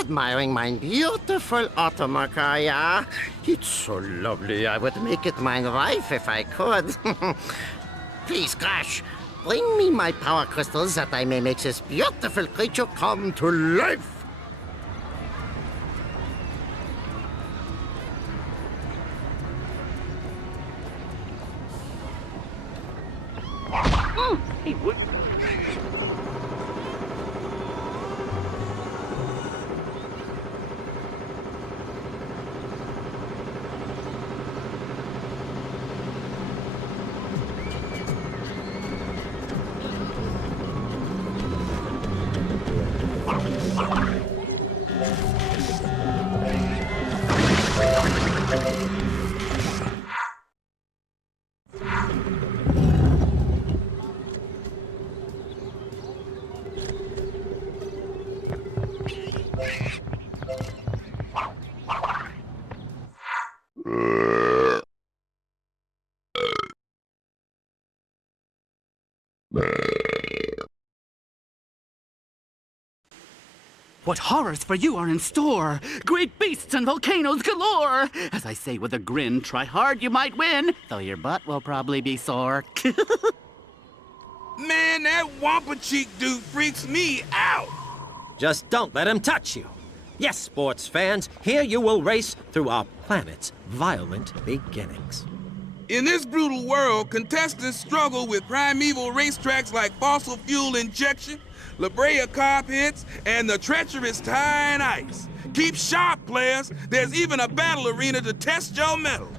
admiring my beautiful automaker, yeah? It's so lovely, I would make it my wife if I could. Please, Crash, bring me my power crystals that I may make this beautiful creature come to life. Hey, what? What horrors for you are in store! Great beasts and volcanoes galore! As I say with a grin, try hard, you might win, though your butt will probably be sore. Man, that Wampa Cheek dude freaks me out! Just don't let him touch you. Yes, sports fans, here you will race through our planet's violent beginnings. In this brutal world, contestants struggle with primeval racetracks like fossil fuel injection, Labrea car pits, and the treacherous Tyrannosaurus ice. Keep sharp, players. There's even a battle arena to test your mettle.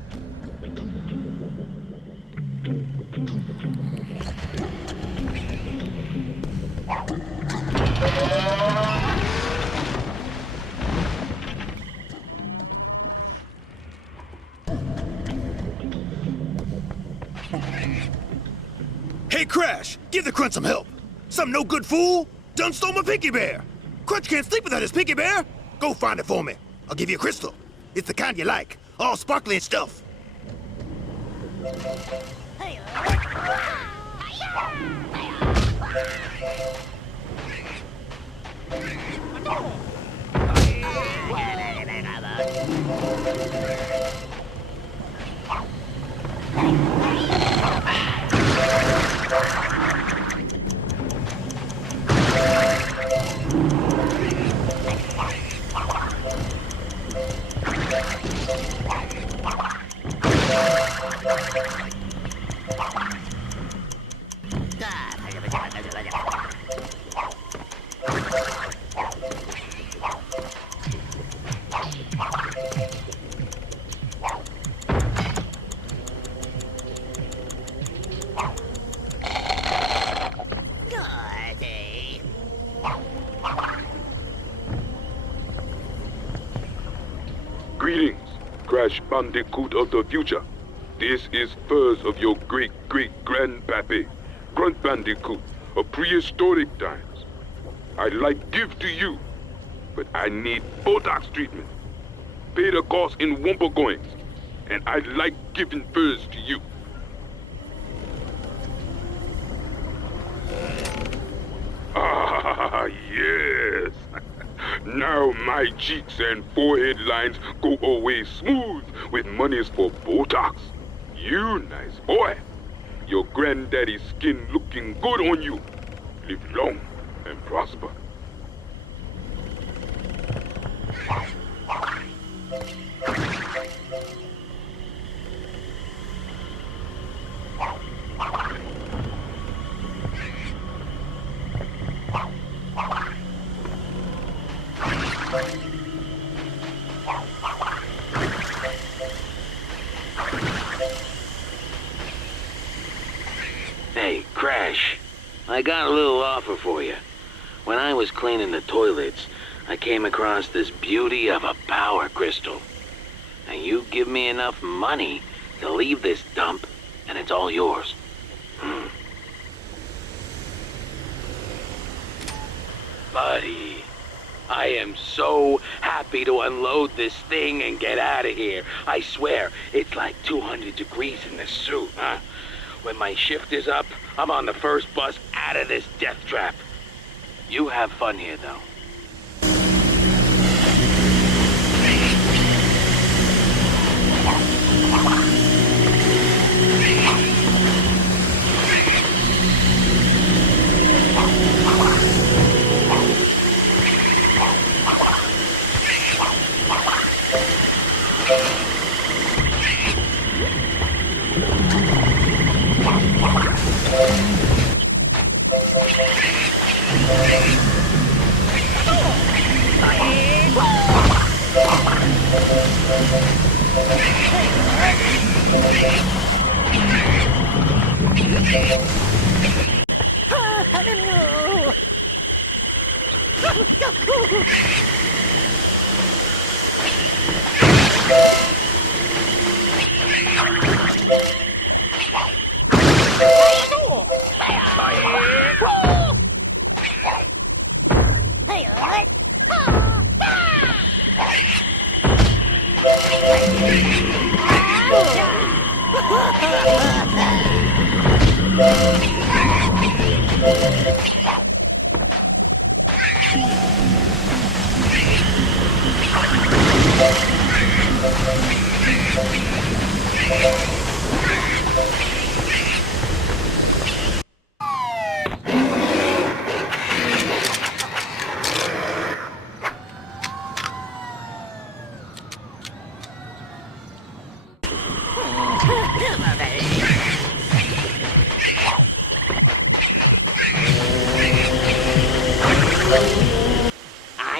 Hey, Crash, give the Crunch some help. Some no-good fool done stole my Pinky Bear. Crunch can't sleep without his Pinky Bear. Go find it for me. I'll give you a crystal. It's the kind you like, all sparkly and stuff. Greetings, Crash Bandicoot of the future. This is furs of your great-great-grandpappy, Grunt Bandicoot of prehistoric times. I'd like give to you, but I need Botox treatment. Pay the cost in Wumpa coins, and I'd like giving furs to you. Ah, yes. Now my cheeks and forehead lines go away smooth with monies for Botox. You nice boy. Your granddaddy's skin looking good on you. Live long and prosper. Hey, Crash, I got a little offer for you. When I was cleaning the toilets, I came across this beauty of a power crystal. And you give me enough money to leave this dump, and it's all yours. Buddy, I am so happy to unload this thing and get out of here. I swear, it's like 200 degrees in this suit, huh? When my shift is up, I'm on the first bus out of this death trap. You have fun here, though.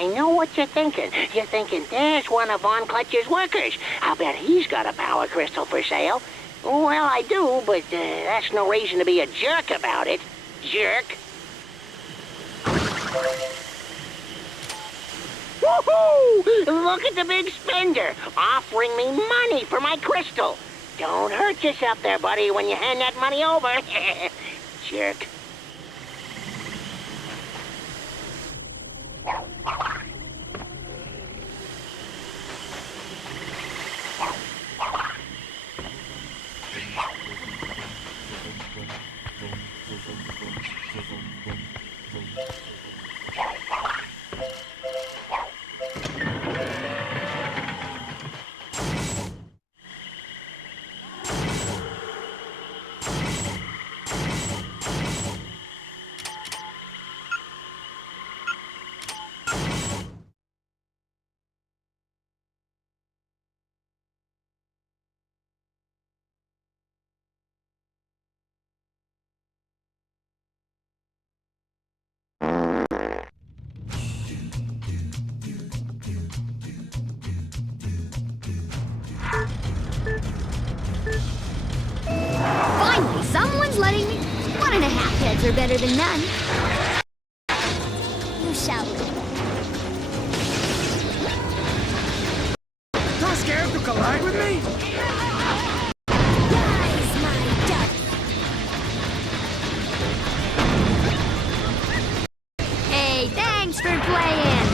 I know what you're thinking. You're thinking, there's one of Von Clutch's workers. I'll bet he's got a power crystal for sale. Well, I do, but that's no reason to be a jerk about it. Jerk. Woohoo! Look at the big spender, offering me money for my crystal. Don't hurt yourself there, buddy, when you hand that money over. Jerk. Finally, someone's letting me. 1.5 heads are better than none. You shall live. Not scared to collide with me? Rise, my duck. Hey, thanks for playing.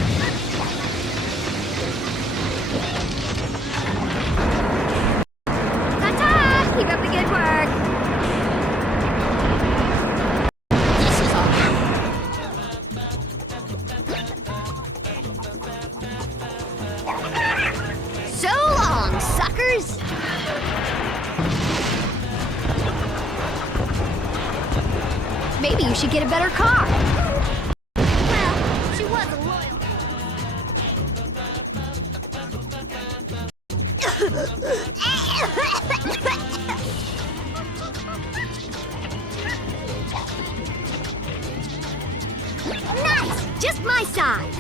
Ta-ta! Keep up the good work. This is all. So long, suckers! Maybe you should get a better car. Well, she wasn't loyal. Nice! Just my size.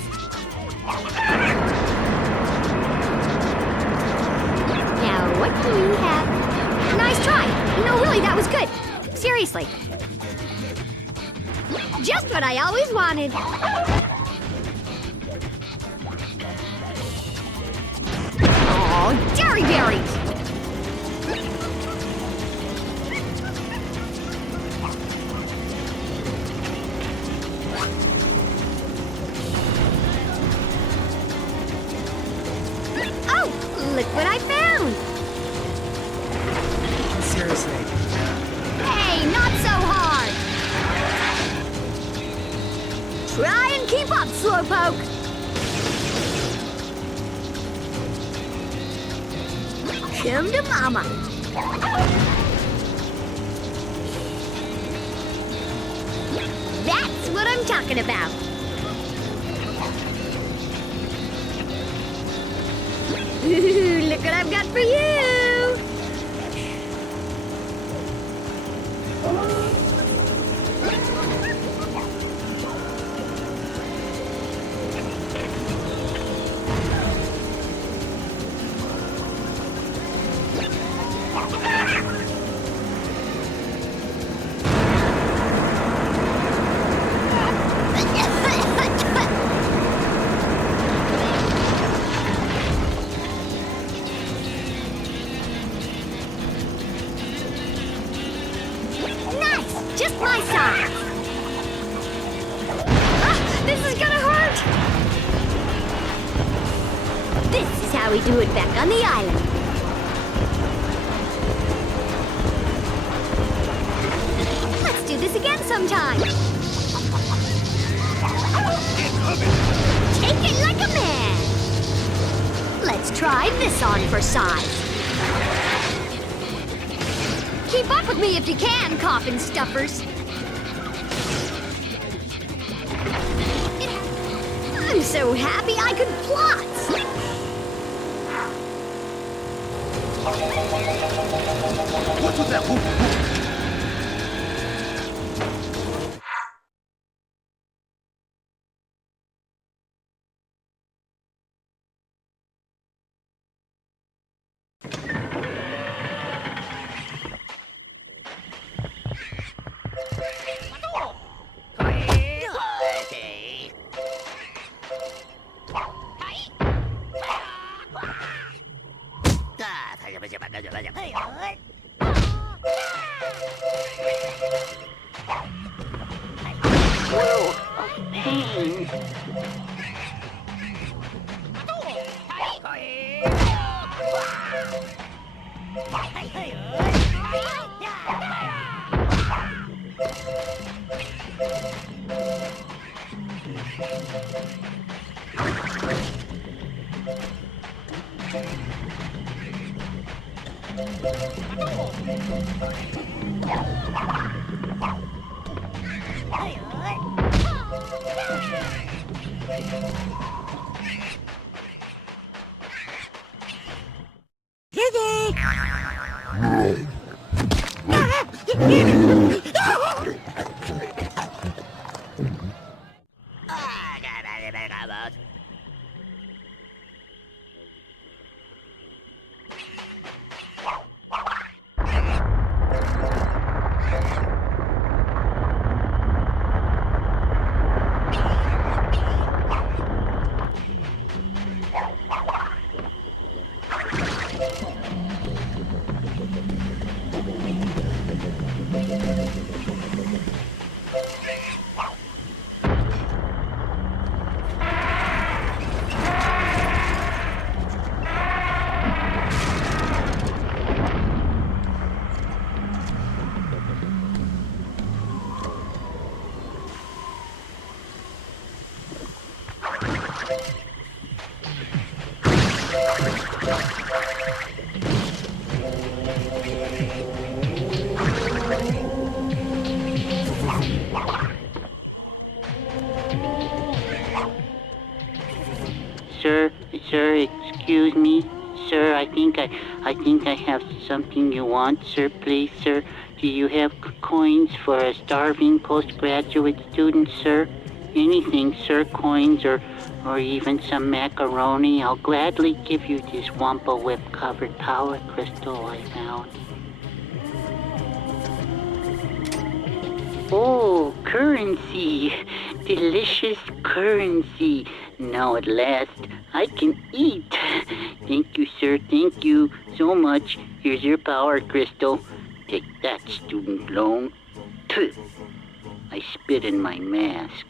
Now, what do we have? Nice try. No, really, that was good. Seriously. Just what I always wanted. Oh, dairy berries. Oh, look what I found. Seriously. Hey, not so hard. Try and keep up, Slowpoke. Come to Mama. That's what I'm talking about. Ooh, look what I've got for you. This is how we do it back on the island. Let's do this again sometime. Take it like a man. Let's try this on for size. Keep up with me if you can, coffin stuffers. I'm so happy I could plot. What was that? Whoa, of pain. Sir, excuse me. Sir, I think I have something you want, sir. Please, sir. Do you have coins for a starving postgraduate student, sir? Anything, sir. Coins or even some macaroni. I'll gladly give you this Wampa Whip covered power crystal I found. Oh, currency. Delicious currency. Now at last, I can eat. Thank you, sir. Thank you so much. Here's your power crystal. Take that, student loan. Tuh. I spit in my mask.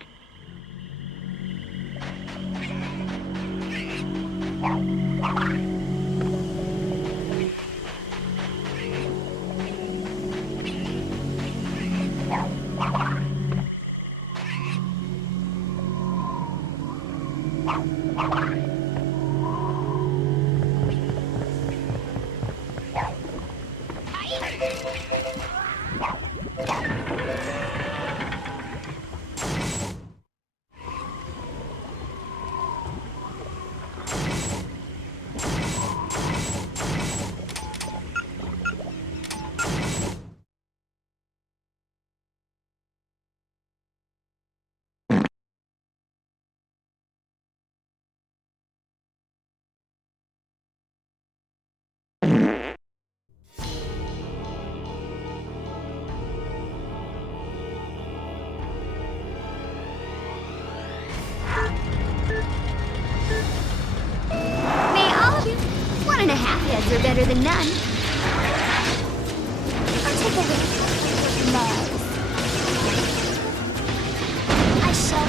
Are better than none. I'll take a look. Legs. I shall.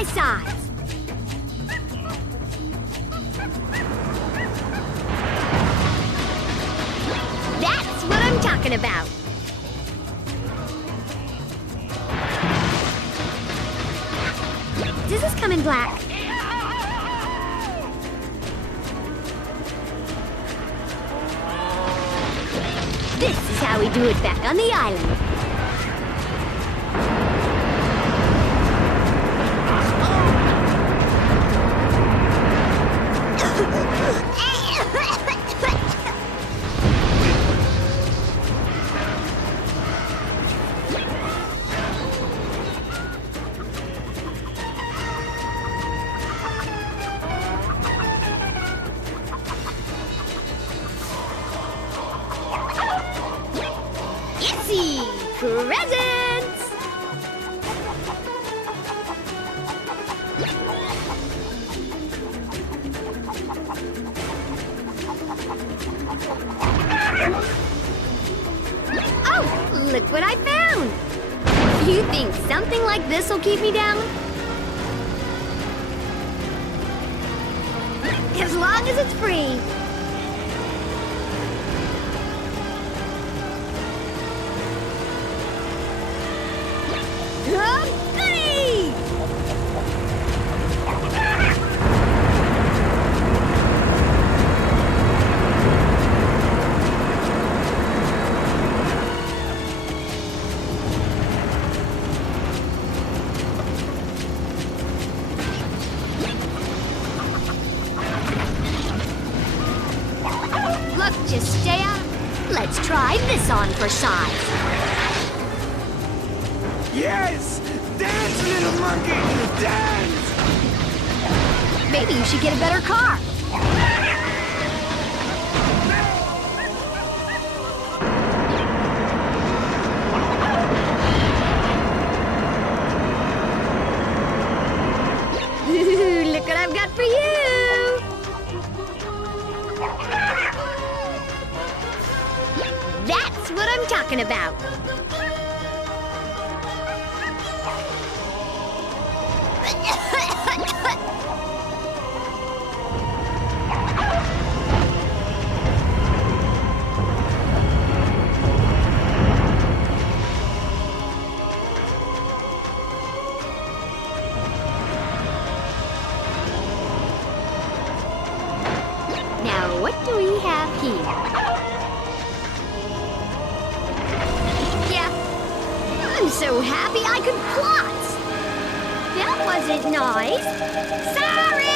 my size. That's what I'm talking about. Does this come in black? This is how we do it back on the island. Presents! Oh, look what I found! You think something like this will keep me down? As long as it's free. Goody! Look, Justea, let's try this on for size. Yes! Dance, little monkey! Dance! Maybe you should get a better car. Look what I've got for you! That's what I'm talking about. Now, what do we have here? Yeah, I'm so happy I could plot. That wasn't nice. Sorry!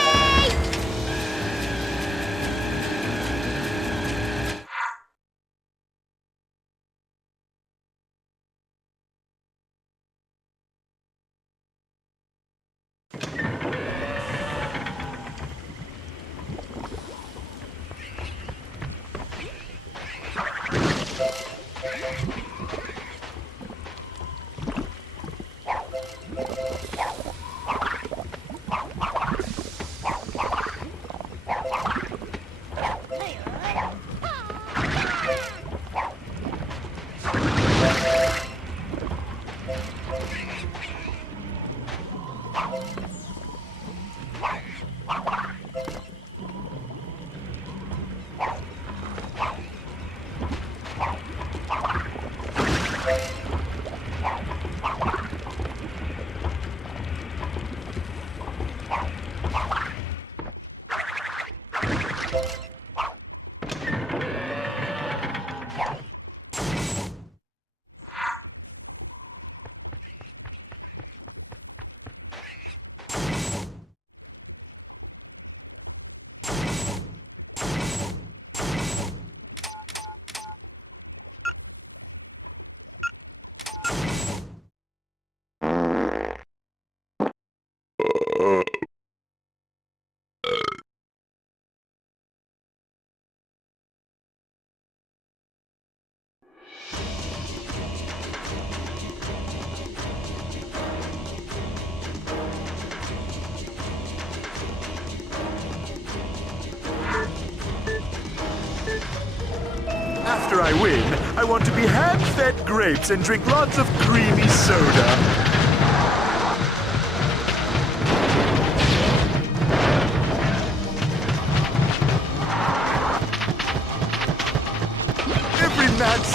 After I win, I want to be hand-fed grapes and drink lots of creamy soda.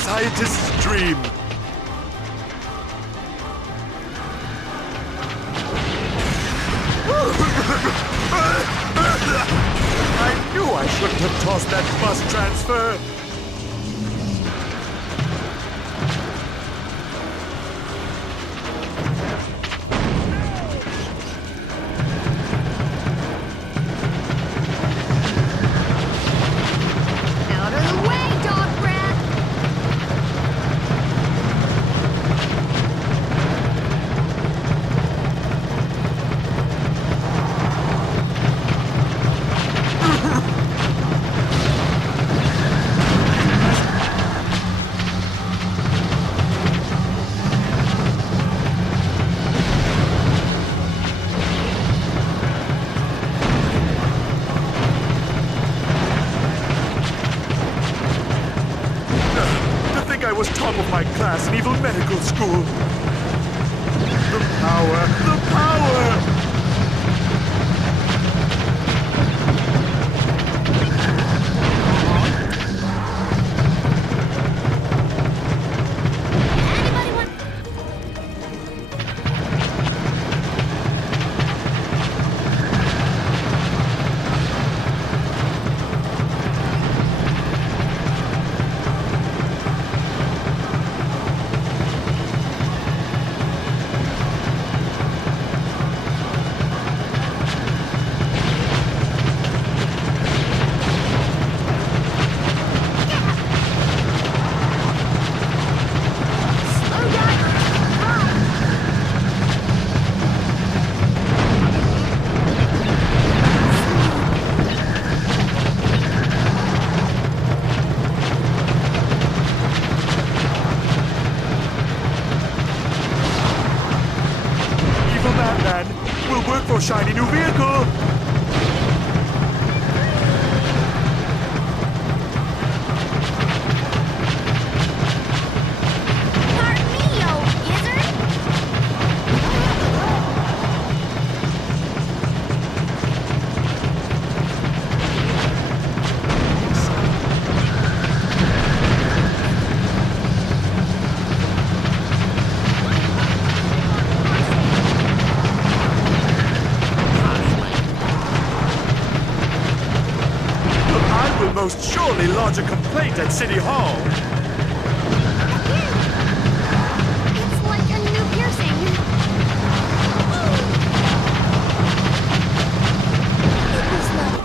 scientist's dream. I knew I shouldn't have tossed that bus transfer. Out of the way, dog breath! I was top of my class in evil medical school. The power! The power! Anybody want... Slow down! Evil madman will work for shiny new vehicle. Pardon me, yo gizzard! I will most surely lodge a complaint at City Hall. It's like a new piercing. It was like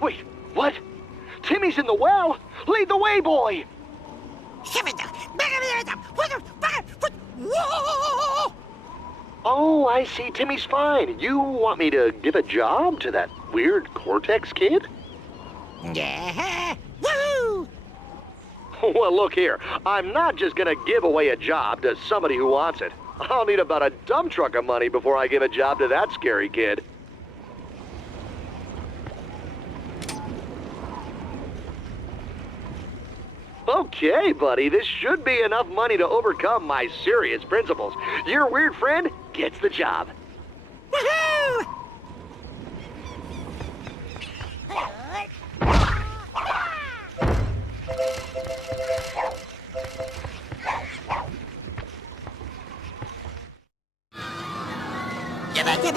Wait, what? Timmy's in the well? Lead the way, boy! Oh, I see. Timmy's fine. You want me to give a job to that weird Cortex kid? Yeah. Woo! Well, look here. I'm not just gonna give away a job to somebody who wants it. I'll need about a dump truck of money before I give a job to that scary kid. Okay, buddy, this should be enough money to overcome my serious principles. Your weird friend gets the job. Woohoo! Oh.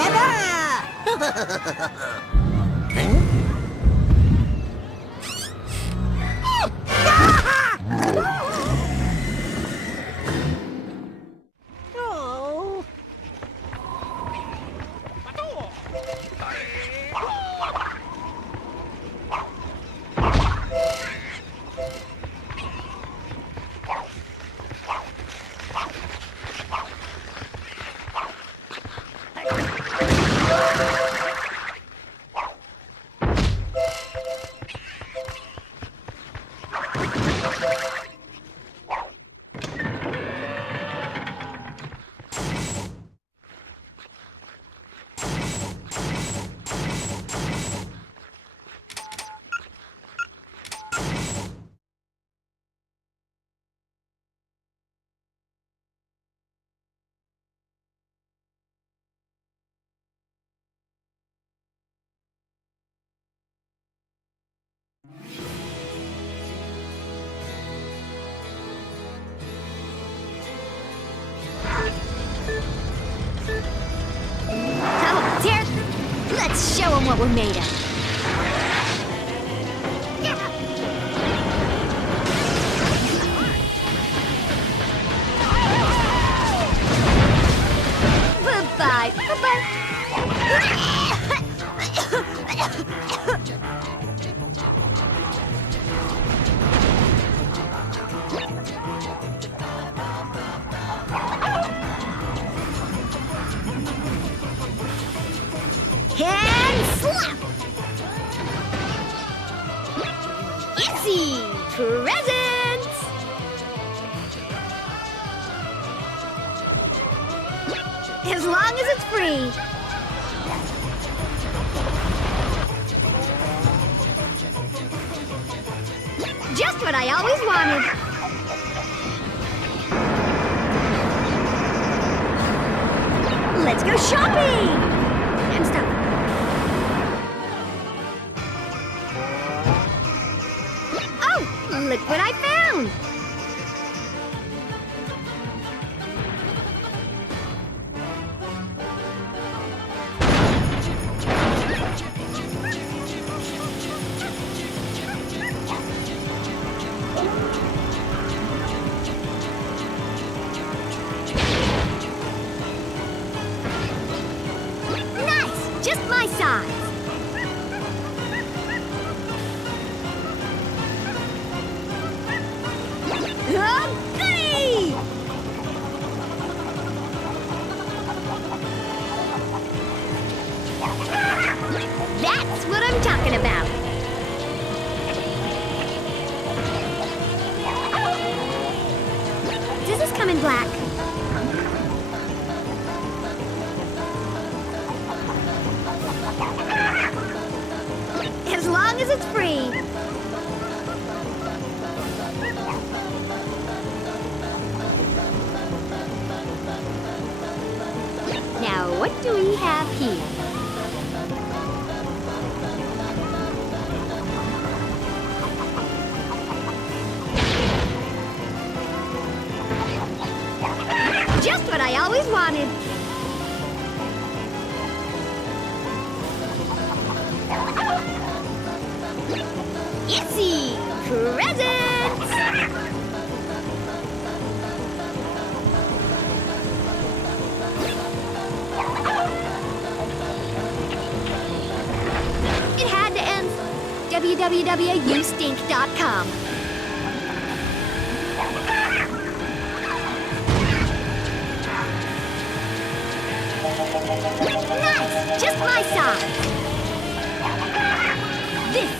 Oh, dear. Let's show them what we're made of. Bye-bye. Bye-bye. And slap! Easy! Presents! As long as it's free. Just what I always wanted. Let's go shopping! And stop. Oh, look what I found! Nice! Just my size. Oh, goody! That's what I'm talking about. Does this come in black? As long as it's free. Now, what do we have here? Just what I always wanted. Easy! Presents! It had to end. www.youstink.com. Nice! Just my size. This.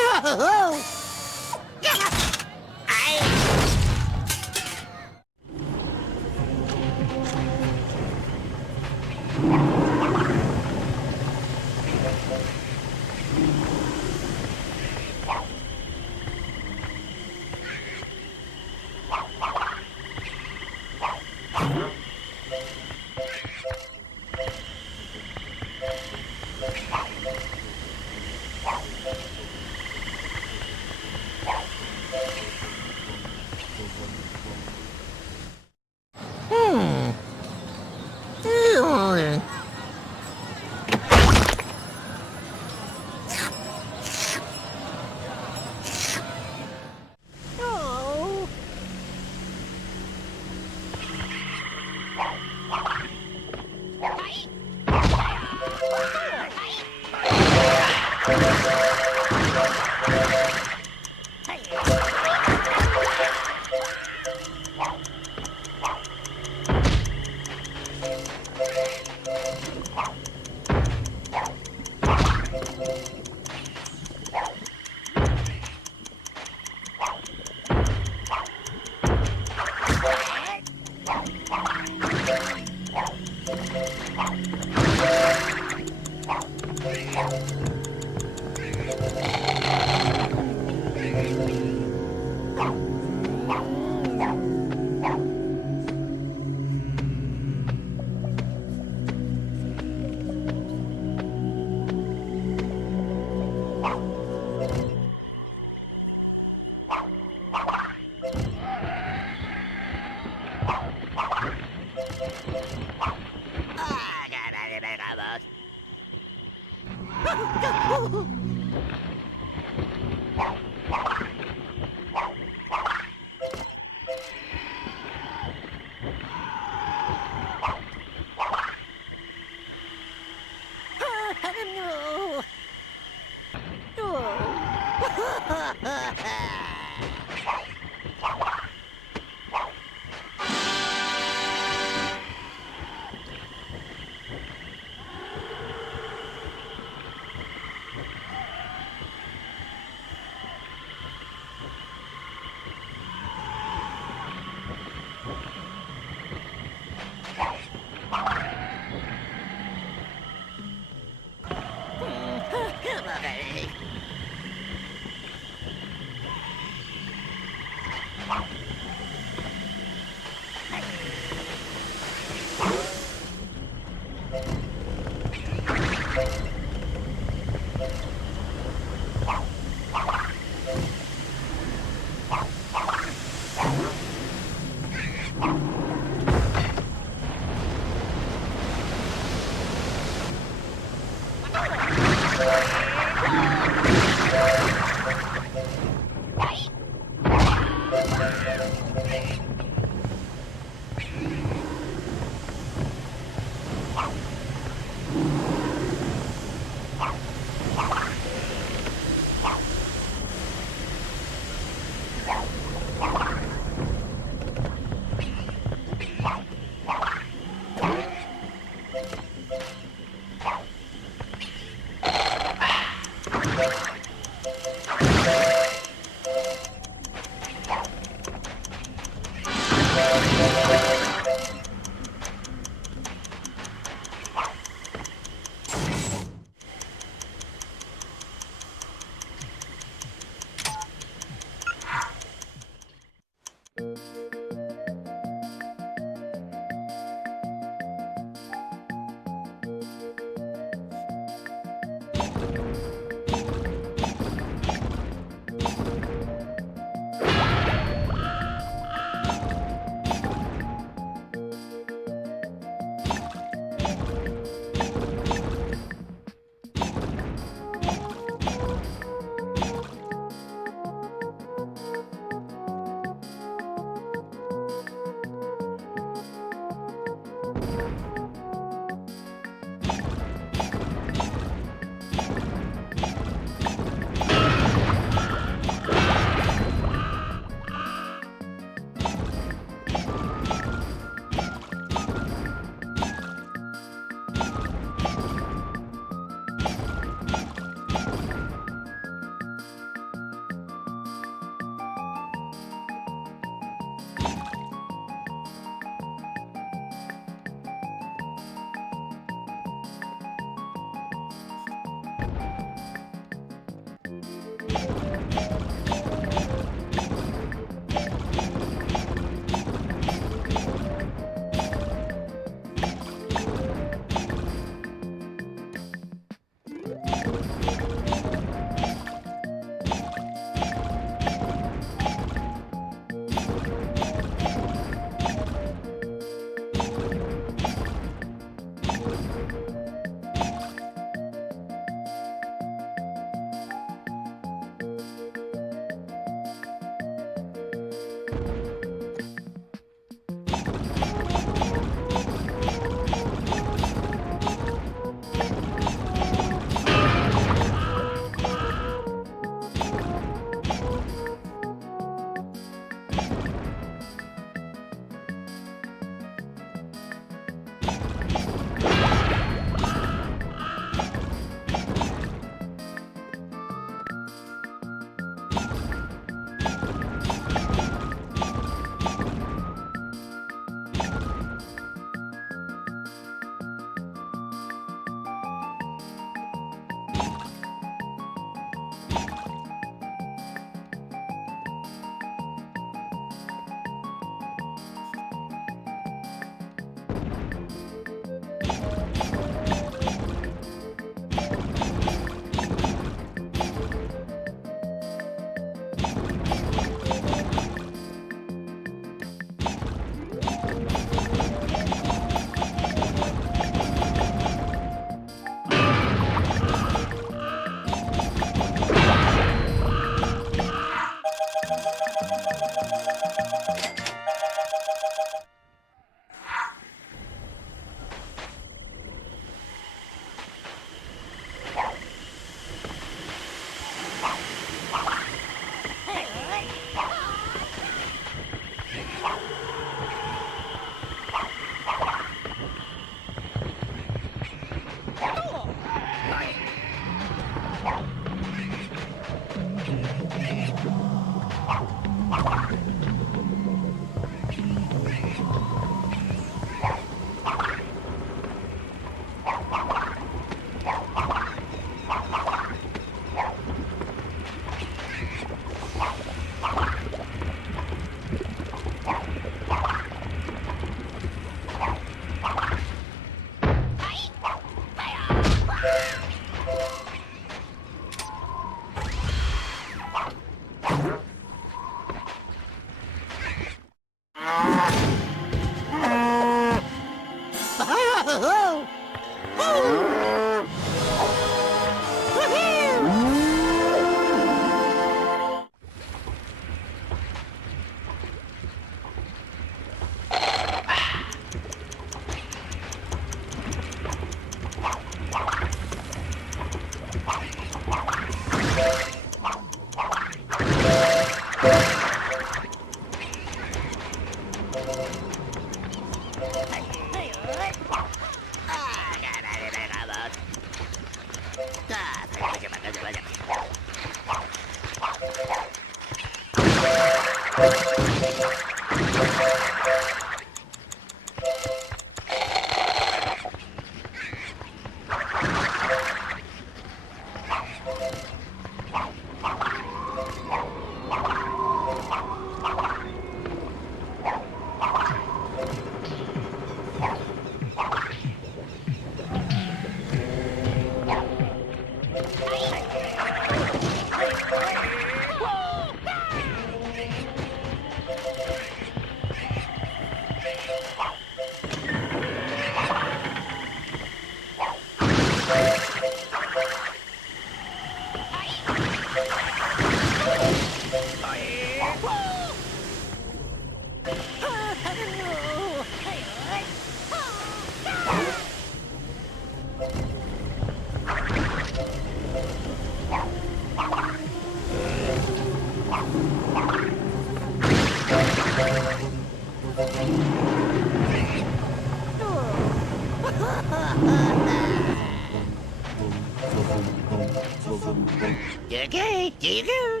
Okay, here you go.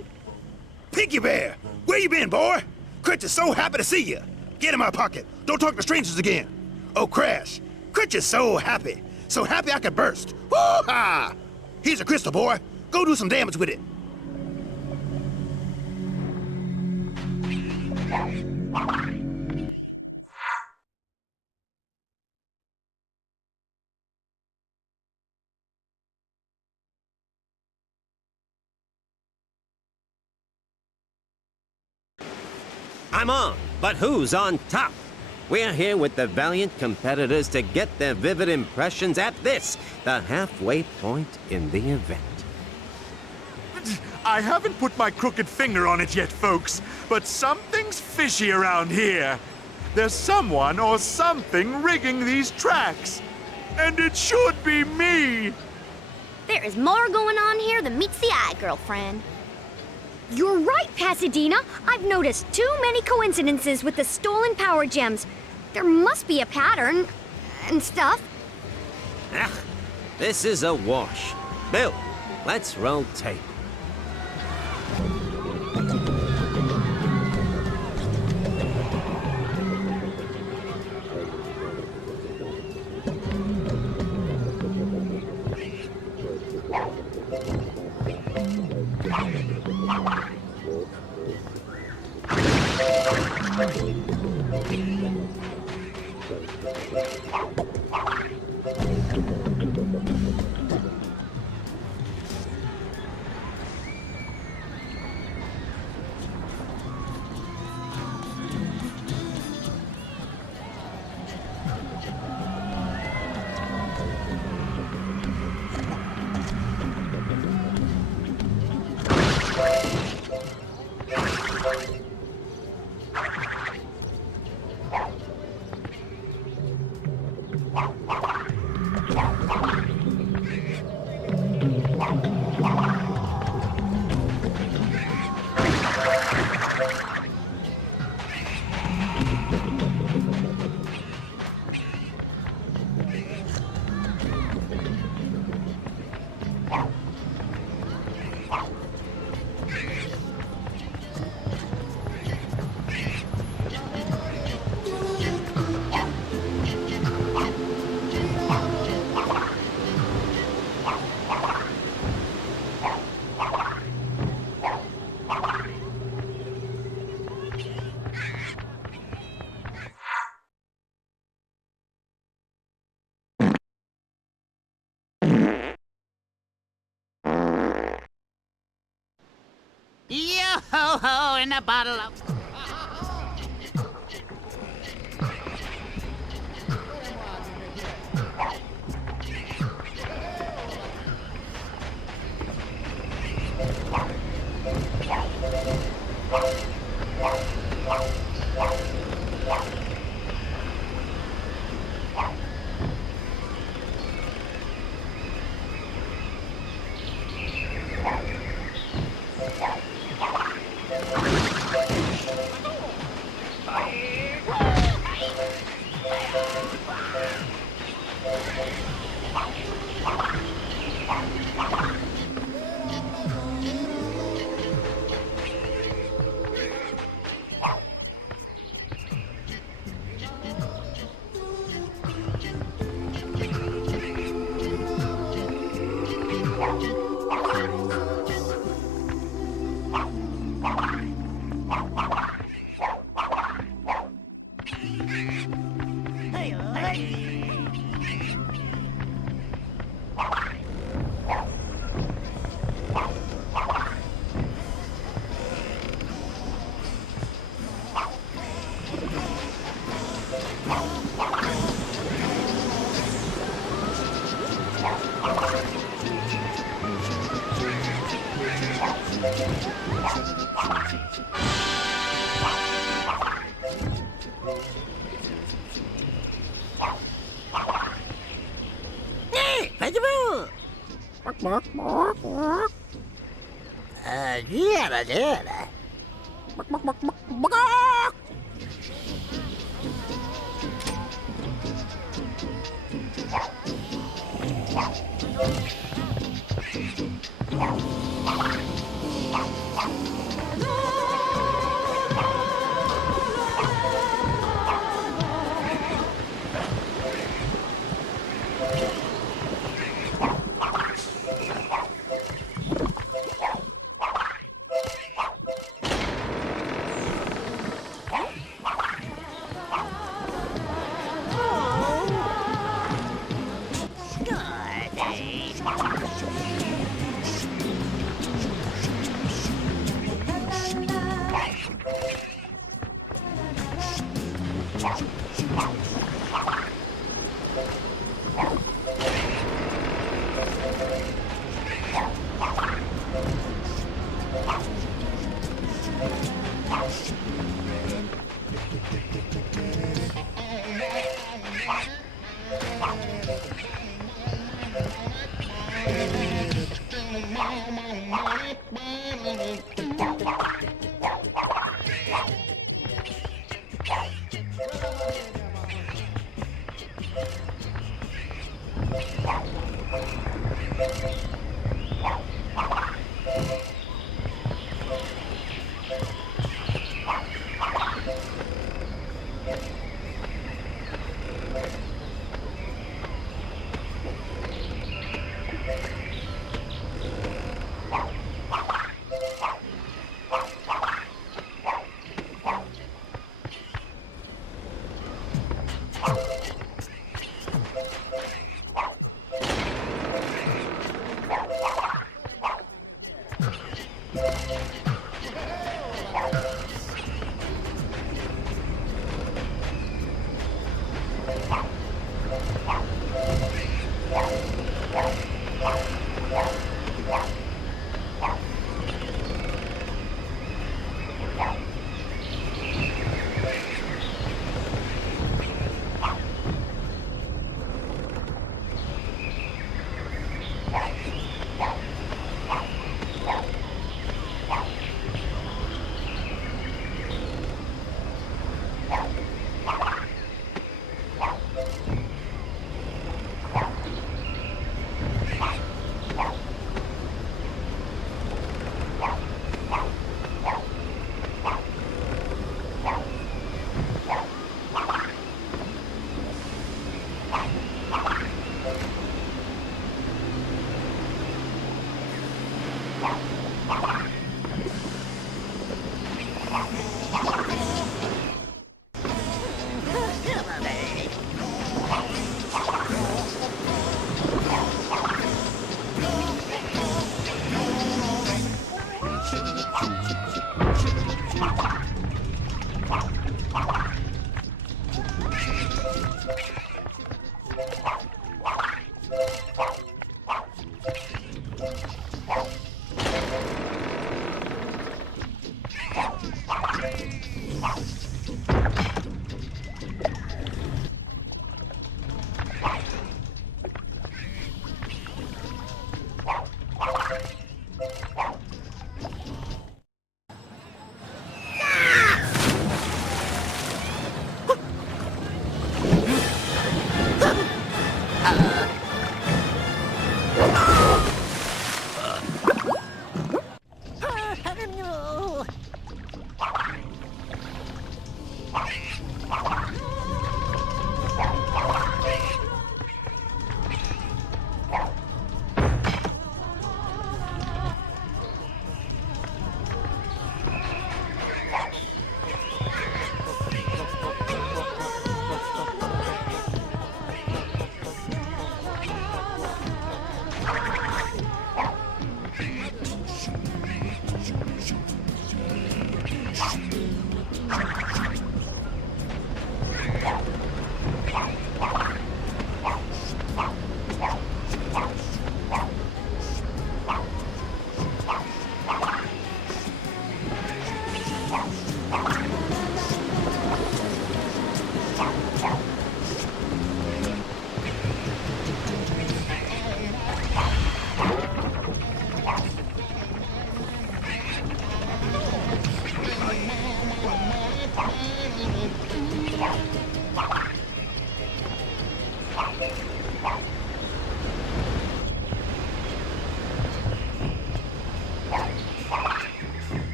Pinky Bear, where you been, boy? Critch is so happy to see you. Get in my pocket. Don't talk to strangers again. Oh, Crash, Critch is so happy. So happy I could burst. Woo-ha! Here's a crystal, boy. Go do some damage with it. I'm on, but who's on top? We're here with the valiant competitors to get their vivid impressions at this, the halfway point in the event. I haven't put my crooked finger on it yet, folks, but something's fishy around here. There's someone or something rigging these tracks. And it should be me! There is more going on here than meets the eye, girlfriend. You're right, Pasadena. I've noticed too many coincidences with the stolen power gems. There must be a pattern and stuff. Ah, this is a wash. Bill, let's roll tape. Yo-ho-ho in a bottle of...